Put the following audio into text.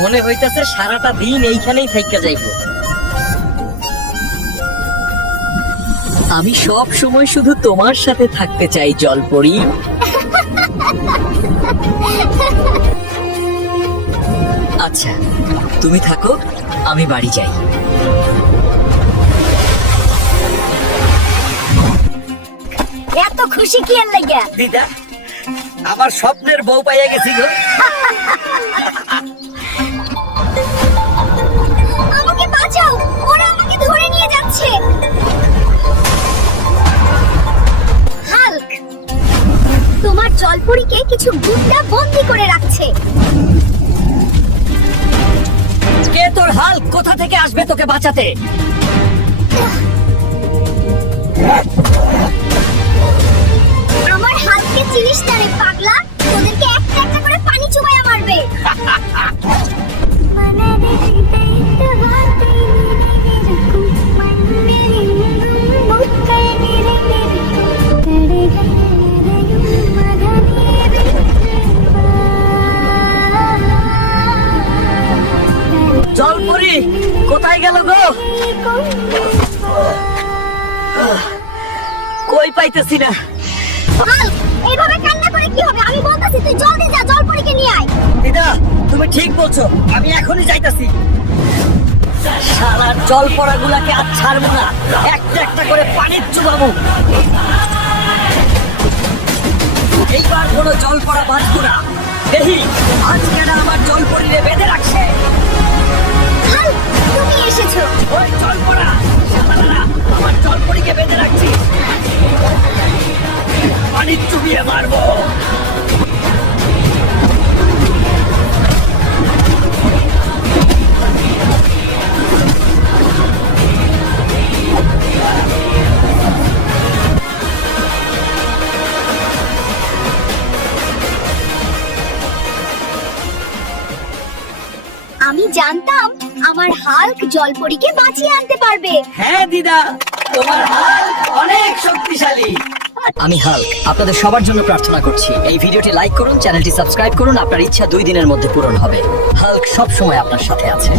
মনে হইতাছে সারাটা দিন এইখানেই থাইকা যাইবো। আমি সব সময় শুধু তোমার সাথে থাকতে চাই জলপরি। আচ্ছা তুমি থাকো, আমি বাড়ি যাই। এত খুশি কি এর লাগিয়া? দিদা, আমার স্বপ্নের বউ পাইয়া গেছি গো। আমাকে বাঁচাও, ওরা আমাকে ধরে নিয়ে যাচ্ছে। হাল্ক, তোমার জলপরীকে কিছু গুন্ডা বন্দি করে রাখছে। কে তোর হাল্ক? কোথা থেকে আসবে তোকে বাঁচাতে? আমার হালকে চিনিস না রে পাগলা, তোদেরকে একটা একটা করে পানি চুবাইয়া মারবে। জলপরি কোথায় গেল গো? কই পাইতেছি না। হাল্ক, এইভাবে কান্না করে কি হবে? আমি বলতাছি তুই জলদি যা, জলপরীকে নিয়ে আয়। দিদা তুমি ঠিক বলছো, আমি এখনই যাইতাছি। সারা জল পড়া গুলাকে আর ছাড়বো না, একটা একটা করে পানির চুবাবো। এইবার কোনো জল পড়া বাঁচবো না। দেখি আজকে না আমার জল পড়িলে বেঁধে রাখছে। হাল্ক, তুমি এসেছো। ওই জল পড়া শালারা আমার জল পড়িকে বেঁধে রাখছি, পানির চুবিয়ে মারবো। আমি জানতাম আমার হাল্ক জলপরীকে বাঁচিয়ে আনতে পারবে। হ্যাঁ দিদা, তোমার হাল্ক অনেক শক্তিশালী। আমি হাল্ক আপনাদের সবার জন্য প্রার্থনা করছি, এই ভিডিওটি লাইক করুন, চ্যানেলটি সাবস্ক্রাইব করুন। আপনার ইচ্ছা 2 দিনের মধ্যে পূরণ হবে। হাল্ক সব সময় আপনার সাথে আছে।